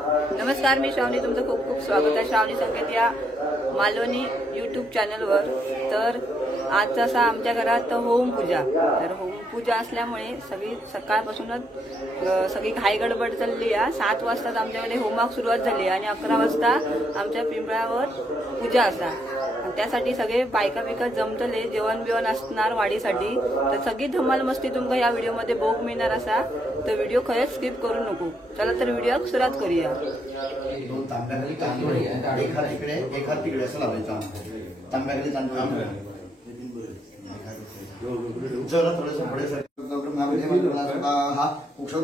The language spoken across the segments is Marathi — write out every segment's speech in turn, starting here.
नमस्कार, मी श्रावणी, तुमचं खूप खूप स्वागत आहे श्रावणी संकेत या मालवणी यूट्यूब चॅनलवर। तर आज असा आमच्या घरात होम पूजा, तर होम पूजा असल्यामुळे सगळी सकाळपासूनच सगळी घाई गडबड चालली आहे। 7 वाजता आमच्याकडे होमाक सुरुवात झाली आणि 11 वाजता आमच्या पिंपळावर पूजा असा। त्यासाठी सगळे बायका बिका जमतले, जेवण बिवण असणार वाडीसाठी। तर सगळी धमाल मस्ती तुमका या व्हिडिओमध्ये बघूक मिळणार असा, तर व्हिडिओ खरंच स्किप करू नको। चला तर व्हिडिओ सुरुवात करूया। दोन तांब्याखाली तांदूळ एक हात इकडे एक हात तिकडे असं लावायचं। तांब्याखाली तांदूळ जरा थोडंसं पुढे हा उक्षव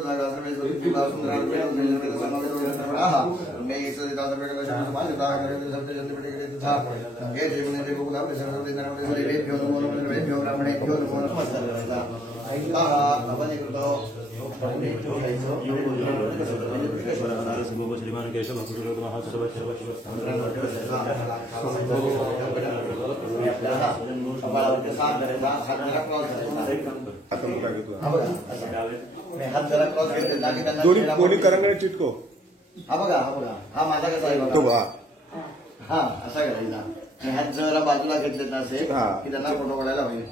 दोन्ही करंगळे चिटको। हा बघा हा माझा कसा आहे बघा। हा असा करायचा, हात जरा बाजूला घेतलेत ना असे की त्यांना फोटो काढायला होईल।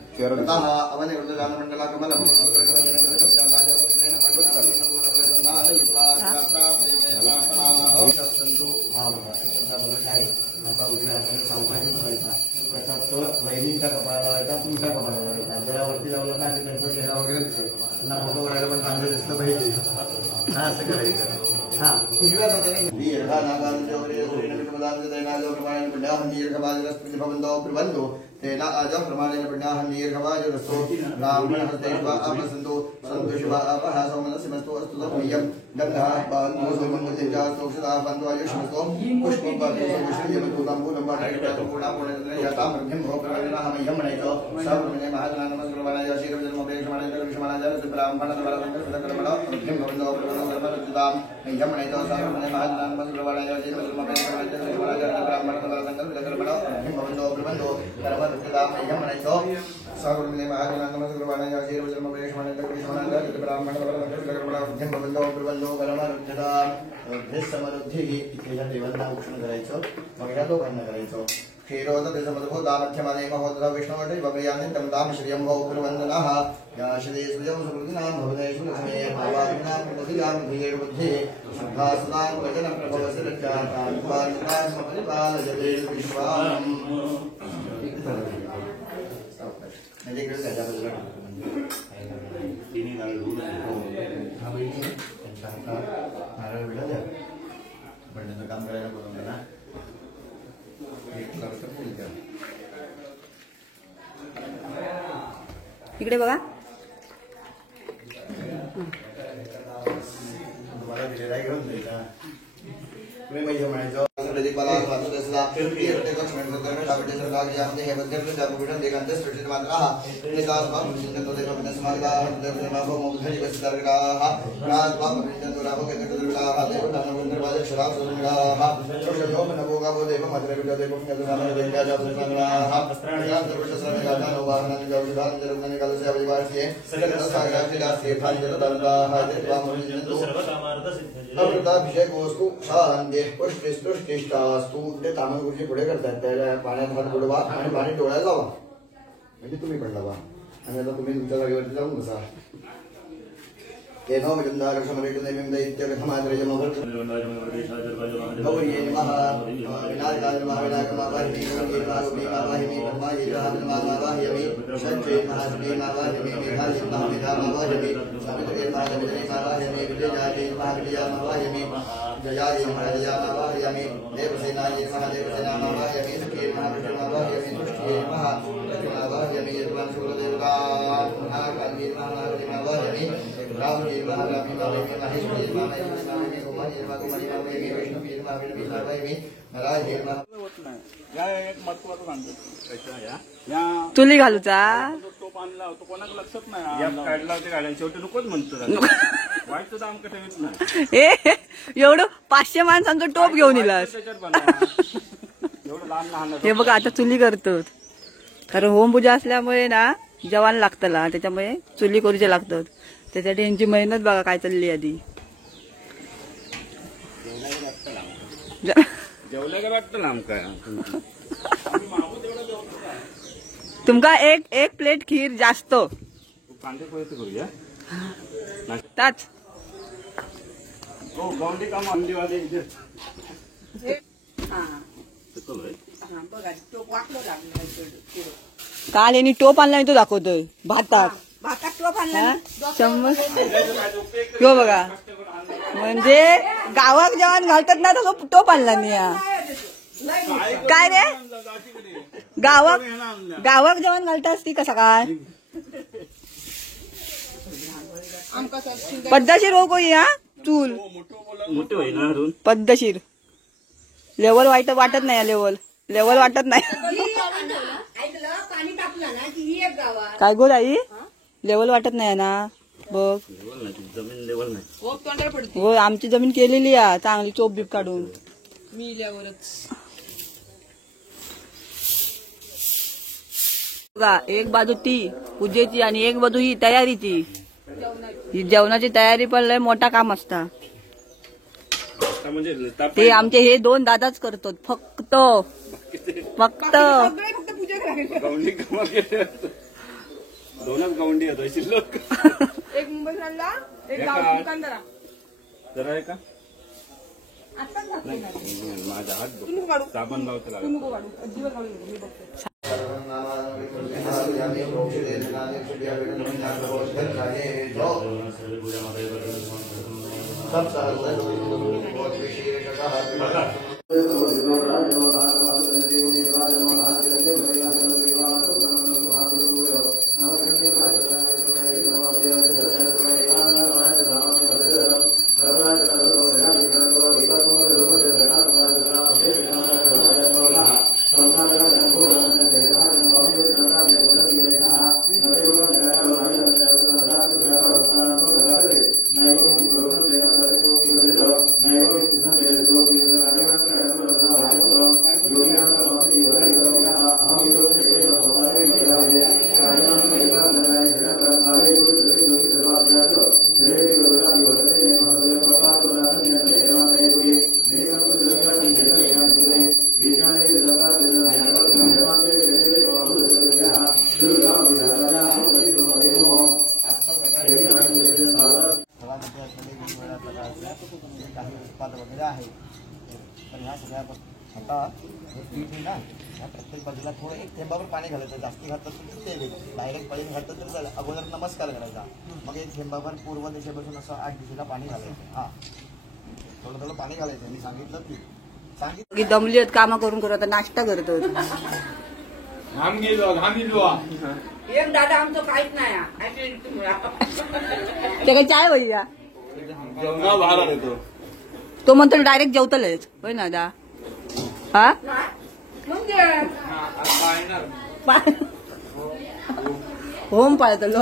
हा आपण मंडळा कमला वहिनींचा कपाळा लावायचा, तुमचा कपाळा लावायचा। जरा वरती लावलं ना त्यांचा चेहरा वगैरे दिसेल, त्यांना फोटो काढायला पण चांगलं दिसलं पाहिजे। हा असं करायचं। हा दीर्घा नागांच्या प्रबंधो तेना आजा प्रमाणे दीर्घवाजो ब्राह्मण हस्तैवापसंतो संतो शिवा अपहासो मनसिमस्तो अस्तु तत्मयं गंधा बांधो सोमंगलजा तोक्षदा बंधो आयुष्मस्तो पुष्पं बांधो पुष्पयमतो तांबूलं बाणयतो पुणा पुणे यथा मध्यम भोगप्रवेणा हमयं मनयतो सर्वमने महागणानमस्कृवाणाय शीरजन्मोपेक्षमाणाय विष्माणाय ब्राह्मण नवरंगकर्मण मध्यम गोविंदो प्रभुर्मनजुदाम यं मनयतो सर्वमने महागणानमस्कृवाणाय शीरजन्मोपेक्षमाणाय विष्माणाय ब्राह्मण नवरंगकर्मण मध्यम गोविंदो प्रभुर्मनजुदाम यं मनयतो सर्वमने महागणानमस्कृवाणाय शीरजन्मोपेक्षमाणाय विष्माणाय ब्राह्मण नवरंगकर्मण मध्यम गोविंदो प्रभुर्मनजुदाम समृद्धी इथल्या देवांना औक्षण करायचं, मग या दोघांना करायचं। क्षीरोद मध्यमाने महोदय विष्णुवटे बगयाने तमदाम श्रियं भो प्रवंदनः या श्री सुजम सुकृतिनां भवनेषु लक्ष्मी भावाग्नां प्रतिगां धियेर बुद्धि शुद्धासनां वचनं प्रभवस्य रक्षातां पालितां समपरिपालयते विश्वाम्। म्हणजे इकडे त्याच्या बाजूला तिन्ही नारळ विडा द्या, पण काम करायला बोलवलं ना। इकडे बघा, तुम्हाला दिलेला घेऊन द्यायचा। तुम्ही म्हणजे म्हणायचं प्रदीपाला वाचूदसला लक्ष्मण डावीचे लाग यामध्ये हे बद्दल जागुडन देगांत स्थित मात्र हा निदास बाबूंच्या तो देवपणे समागला हृदय बाबू मुखरी बसदारला हा राज बाबूंच्या तो राबो के तो हा देव दानवंतर वाजे शराब सोडला हा शोषयो नभोगा बो देव मात्र विदा देव के तो नाम देव जा सोडला हा या सर्व सर्व गाता नो वाहन जाऊ दान जरूर काल से अभिवासी सगळ सागराचे दासे खान जर दानला हा देव बाबूंच्या तो सर्व कामार्थ सिद्ध अमृताभिषेक वस्तू शांती पुष्टिष्टास्तू ते तांबूळ गुरुजी पुढे करतात, त्याला पाण्यात हात बुडवा आणि पाणी डोळ्यात लावा, म्हणजे तुम्ही पण लावा। आणि आता तुम्ही तुमच्या जागेवरती जाऊन बसा। येनो विजंदारक्षमरेकदैव्यं दैत्यकथमाद्रयं गौरी नमः विनायकाय नमः विनायकमावाहिनी गौरीमावाहिनी ब्रह्मायिराहमावाहिनी सच्चे महादेवी मावाहिनी मेघाय नमः मेघामावाहिनी समितके महादेवी विजयाय महाविजयामावाहिनी जयाय महाजयामावाहिनी देवसेनाय महादेवसेनामावाहिनी सखे महाविष्णुमावाहिनी तुष्टिये महाप्रतिमावाहिनी यज्ञाशूरदेवता महाकाली महादेवीमावाहिनी रामजी महारामी मावेमी महेश्वरी मावेमी कुमारी कुमारी मावेमी वैष्णवी मावेमी मावेमी नारायणी या एक महत्वाचं सांगतो या चुली घालूचा टोप आणला तो कोणाला लक्षात नाही या काढला होते गाड्यांची शेवटी नकोच म्हणतो वाईट तर आमक ठेवीत नाही। एवढं 500 माणसांचं टोप घेऊन इलास एवढं लहान लहान हे बघा आता चुली करतो, कारण होम पूजा असल्यामुळे ना जवान लागतला, त्याच्यामुळे चुली करूचे लागतात। त्यासाठी यांची मेहनत बघा काय चालली आधी। वाटतं आमकां जेवल्या काय वाटतं आमकां तुमका एक प्लेट खीर जास्त कांदे पोहे करूया ताच हो गौंडी काम अंडीवाले काल यांनी टोप आणला तो दाखवतोय भातात चम्मच हो बघा म्हणजे गावात जेवण घालतात ना तो टोप आणला नाही काय रे गावात जेवण घालतास ती कसा काय पद्धतशीर हो कोई हा चूल मोठे होई ना अजून पद्धतशीर लेवल वाटत नाही लेवल वाटत नाही काय गोल आई लेवल वाटत नाही ना बघ जमीन लेवल नाही हो आमची जमीन केलेली आहे चांगली चोप बीप काढून मी बघा एक बाजू ती पूजेची आणि एक बाजू ही तयारीची ही जेवणाची तयारी पण लय मोठा काम असता म्हणजे ते आमचे हे 2 दादाच करतात फक्त गौंडी कामा केले 2च गौंडी आहेत शिल्लक एक मुंबई चालला एक गाव दुकानदारा जरा आहे का माझा हात साबण लावतो नको काढू अजिबात काढू नको मी बघते प्रत्येक बाजूला थोडं एक थेंबावर पाणी घालायचं जास्ती घातलं तर ते डायरेक्ट पहिले घातलं तर चालेल अगोदर नमस्कार करायचा मग एक थेंबावर पूर्व दिशेपासून असं 8 दिशेला पाणी घालायचं हा थोडं पाणी घालायचं मी सांगितलं की दमली आहेत कामं करून करत नाश्ता करतो एक दादा आमचं काहीच नाही ते काय चाय भैया बाहेर येतो तो म्हणतो डायरेक्ट जेवतलेच होय ना दा हा होम पाळतलो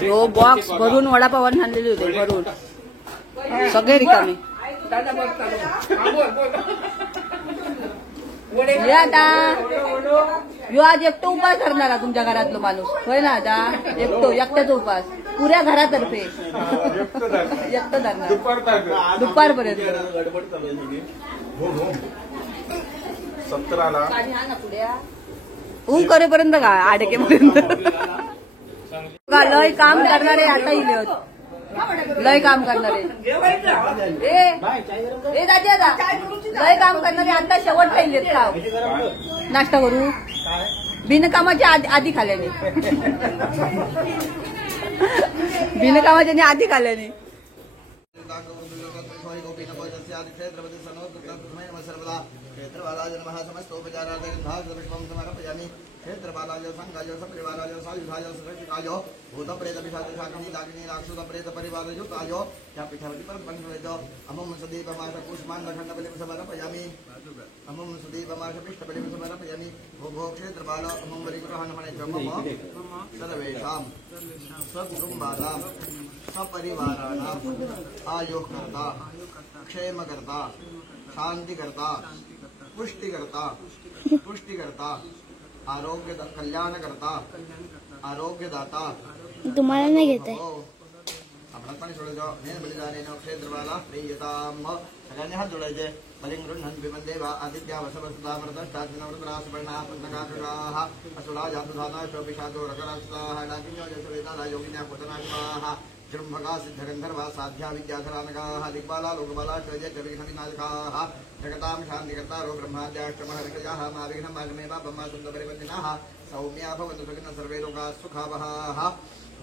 तो बॉक्स भरून वडापावन आणलेले होते भरून सगळे रिकामे आता यो आज एकटो उपास धरणारा तुमच्या घरातलो माणूस होय ना आता एकट्याचा उपास पुऱ्या घरातर्फे एकटं धरणार दुपारपर्यंत 17 पुढ्या करेपर्यंत का आडकेपर्यंत लय काम करणारे आता इले लय काम करणारे दादा लय काम करणारे आता शेवट खाल्लेत का नाश्ता करू बिनकामाच्या आधी खाल्याने बिनकामाच्या आधी खाल्याने क्षेत्रबालाय नमः समस्तोपचारार्थं समर्पयामि क्षेत्रबालाय संघाय सपरिवाराय सायुधाय सुरक्षिताय भूतप्रेतपिशाचिनी दागिनी राक्षसप्रेतपरिवारयो तायो त्या पीठावरती परमपंचवेदो अमं सदेवमाश कुष्माण्डखण्डबलिं समर्पयामि अमं सदेवमाश पृष्ठबलिं समर्पयामि भो क्षेत्रबाल अमं वरिग्रहणमणे मम सर्वेषां सकुटुम्बानां सपरिवाराणां आयुःकर्ता क्षेमकर्ता शांति करता, पुष्टि करता, पुष्टि करता, आरोग्य कल्याण करता, आरोग्य दाता। तुम्हाला नाही घेत आहे आपला पाणी सोडायचं नेन बलिदाने क्षेत्रवाला प्रियताम सगळ्यांनी हात जोडायचे बलिंग गृह्णन् विमन्देवा आदित्या वसवस्तामृतष्टादिनवृतरासपर्णा पुण्यकाकृताः असुरा जातुधाना शोभिषादो रकरास्ताः डाकिन्यो यशवेदाला योगिन्या पुतनाशिवाः जृम्भगा सिद्धगन्धर्वा साध्या विद्याधरानगाः दिग्बाला लोकबाला शौर्यजविघ्नविनाशकाः जगतां शान्तिकर्तारो ब्रह्माद्याष्टमः विक्रयाः मा विघ्नं माघमेव ब्रह्मा सुन्दरपरिवन्दिनाः सौम्या भवन्तु सुखिनः सर्वे लोकाः सुखावहाः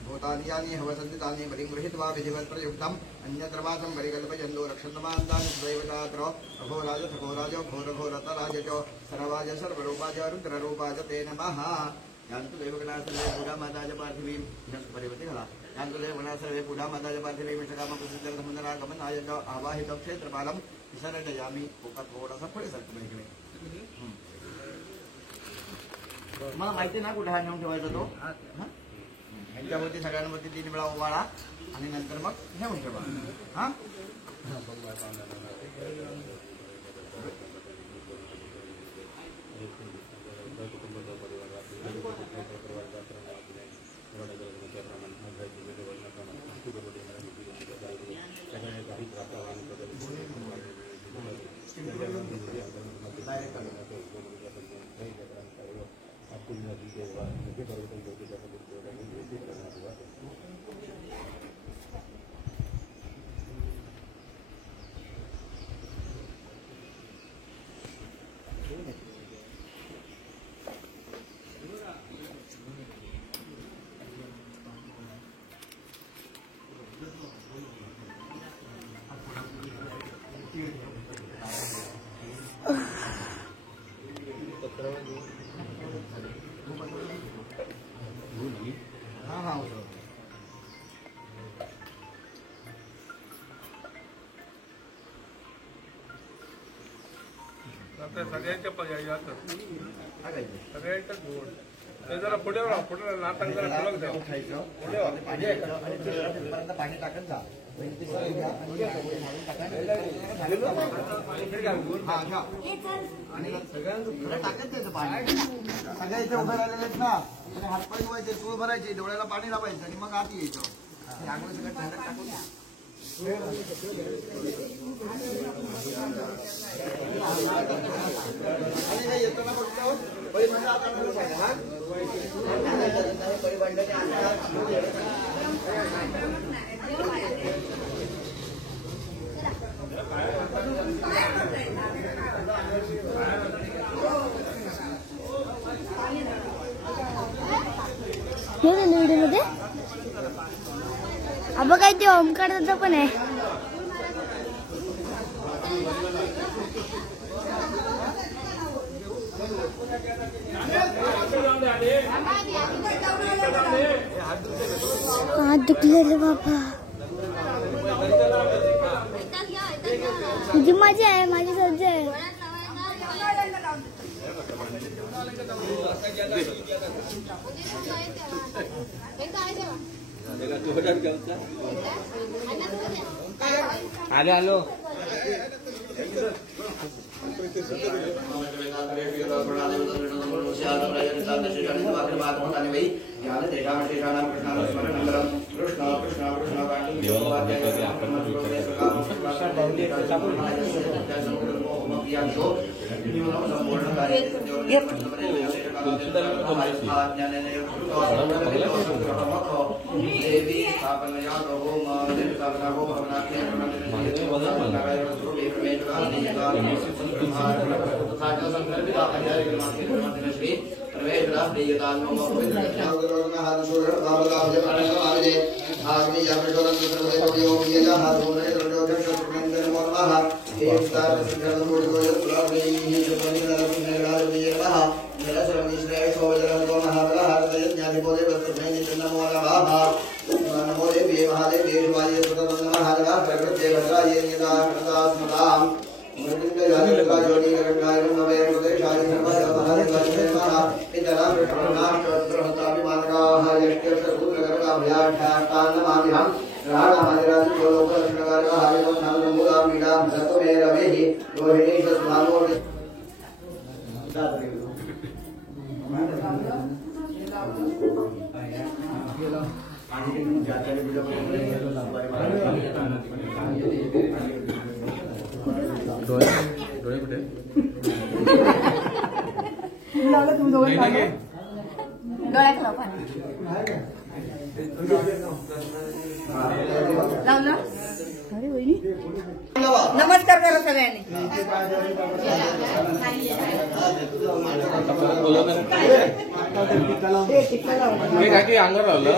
भूतानि यानि हवसन्दितानि बलिं गृहीत्वा विधिवत् प्रयुक्तम् अन्यत्र वासं परिकल्पयन्तो रक्षन्तमान्तानि सदैव चात्रो अघोराज सघोराज घोरघोरतराज च सर्वाज सर्वरूपाज रुद्ररूपाज ते नमः यान्तु देवगणा सर्वे पूजामाताज पार्थिवीं परिवति कला यान्तु देवगणा सर्वे पूजामाताज पार्थिवीं विषकामकुसुन्दरसमुन्दरागमनाय च आवाहितं क्षेत्रपालं विसर्जयामि थोडासा पुढे सरकतो इकडे मला माहिती ना कुठे हा नेऊन ठेवायचा तो ह्यांच्यावरती सगळ्यांवरती 3 वेळा ओवाळा आणि नंतर मग नेऊन ठेवा हा सगळ्यांच्या पर्यायात सगळ्यांच्याच गोड ते जरा पुढे पुढे नाटक जरा फलक द्या पाणी टाकत जा आणि सगळ्यांना टाकत द्यायचं पाणी सगळ्या इथे उभे राहिलेले आहेत ना हातपाय धुवायचे चूळ भरायचे डोळ्याला पाणी लावायचं आणि मग आत यायचं त्यामुळे सगळं टाकत टाकून द्या आणि येताना फक्त व्हिडिओ मध्ये अब काय ते ओमकारचं पण आहे हात दुखलेले बाबा तुझी माझी आहे माझी सज्ज आहे आलो डोळे कुठे डोळ्यात लाव पाणी. लावलं. नमस्कार करा सगळ्यांनी. काय अंगावर लावलं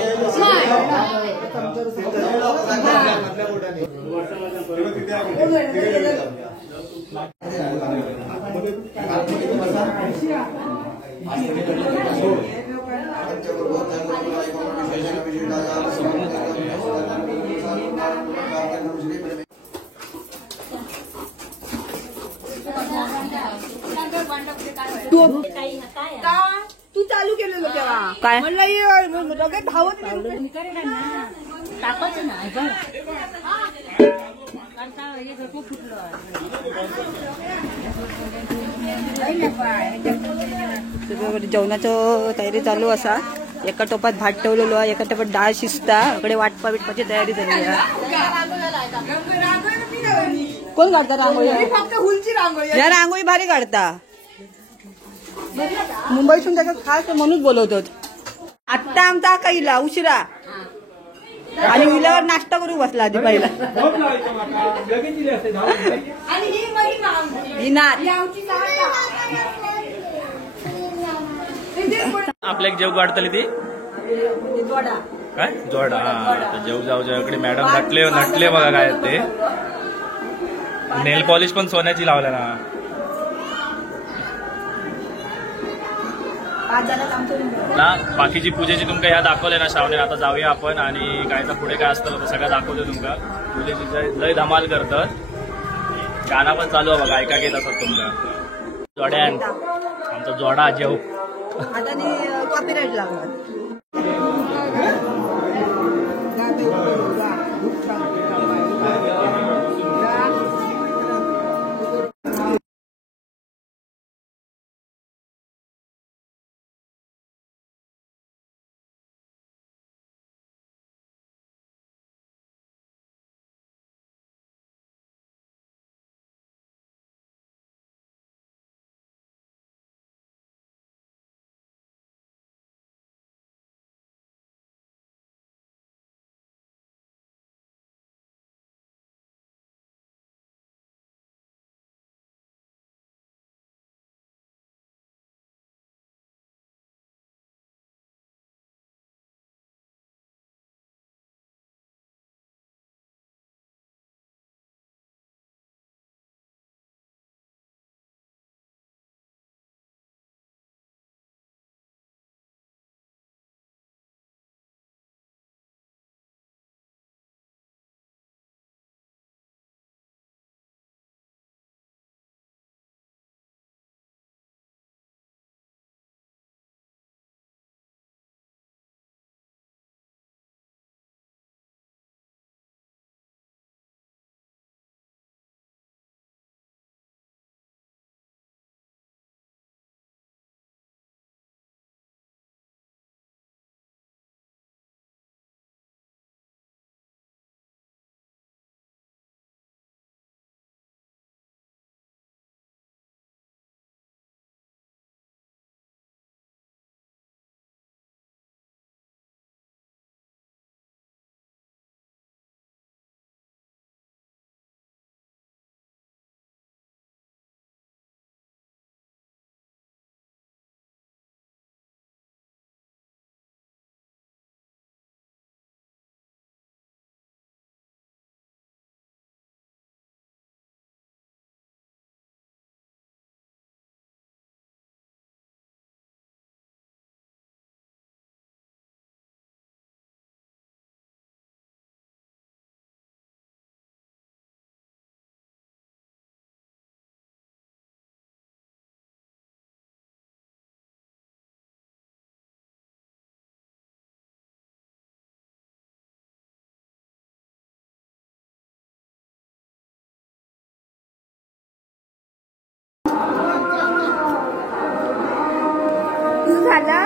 तू चालू केलेलं तेव्हा काय म्हणलं लगेच धावत जेवणाचं तयारी चालू असा. एका टोपात भात ठेवलेलो आहे, एका टोपात डाळ शिजता, इकडे वाटपा बिटपाची तयारी झाली आहे. कोण काढता रांगोळी? फक्त हुलची रांगोळी. या रांगोळी भारी काढता. मुंबईतून त्याचा खास म्हणून बोलवतो. आत्ता आमचा कैला उशिरा आणि उल्यावर नाश्ता करू बसला आधी पहिला. आणि ही महिना ही नात. आपल्या एक जेव काढतली ती काय जोडा हा जेव जाऊ इकडे मॅडम नटले बघा काय ते नेल पॉलिश पण सोन्याची लावल्या ना. बाकीची पूजेची तुमका ह्या दाखवले ना श्रावणे. आता जाऊया आपण आणि काय तर पुढे काय असतं सगळं दाखवतो तुमका. पूजेची लय धमाल करतात. गाणं पण चालू आहे बघा, ऐका घेत असत तुमका. जोड्यान आमचा जोडा जेव आता कॉपीराईट लागला. झाला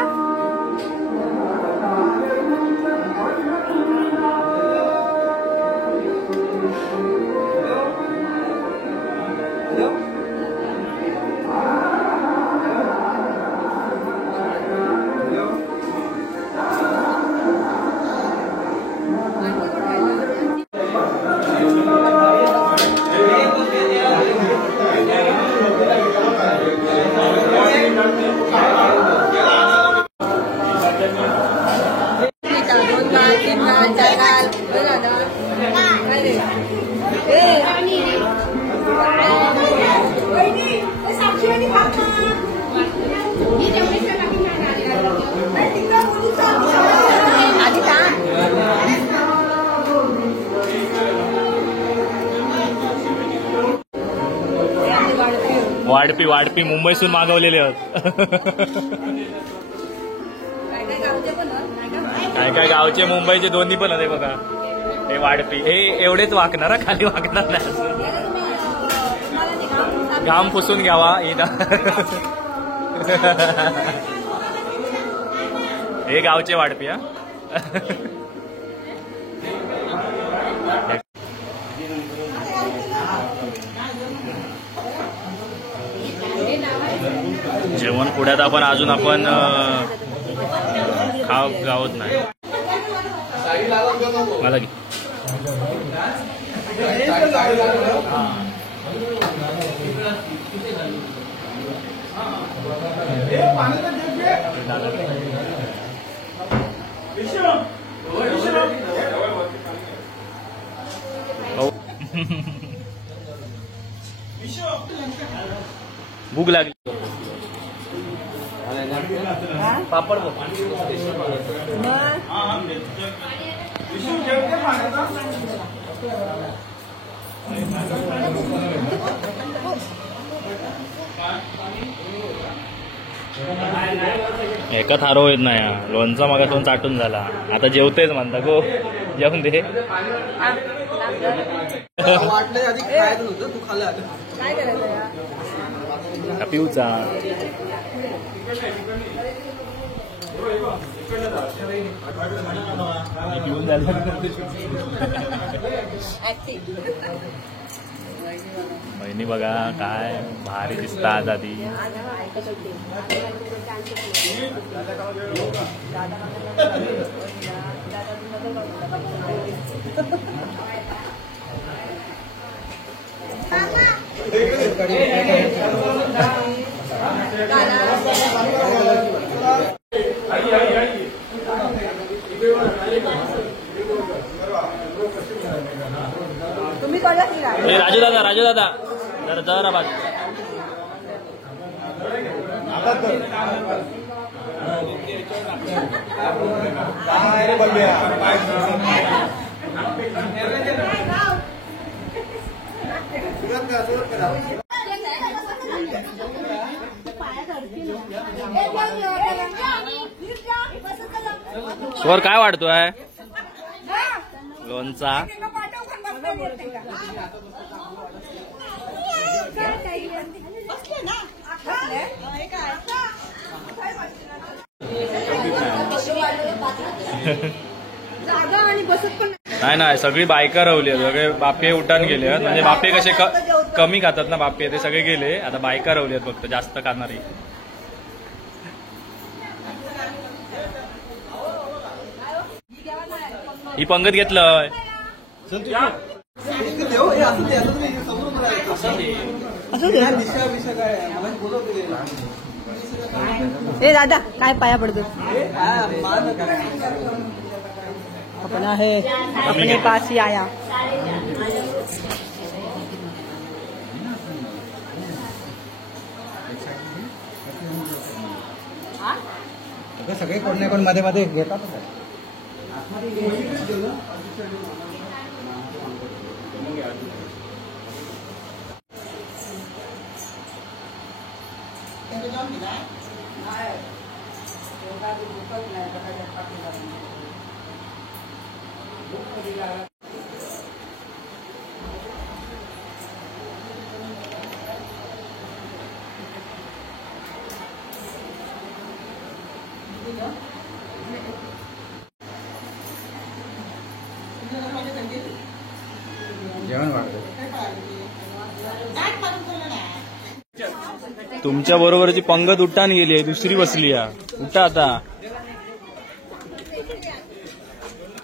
वाढपी मुंबईसून मागवलेले आहेत. काय गावचे मुंबईचे दोन्ही पण होते बघा. हे वाढपी हे एवढेच वाकणार, खाली वाकणार नाही. घाम पुसून घ्यावा हे गावचे वाढपी. हा जेवण पुढ्यात अजून आपण गावत नाही. मला की भूक लागली. पापड एका थारो येत नाही. लोणचा मागासून चाटून झाला. आता जेवतेच म्हणता गो जेवून दे. पिऊचा पिऊन झालं. बहिणी बघा काय भारी दिसतात आधी. राजू दादा जरा जरा बात. स्वर काय वाढतोय? लोणचा नाही सगळी बायका रवली. सगळे बापे उठान गेले. म्हणजे बापे कसे कमी खातात ना बापे, ते सगळे गेले. आता बायका रवली आहेत फक्त जास्त खाणारी. ही पंगत घेतलं. ए दादा काय पाया पडतो. अपना है अपने पास ही आया. सगळे कोण ना कोण मध्ये मध्ये घेतात. तुमच्या बरोबरची पंगत उठान गेली, दुसरी बसली. उठा आता.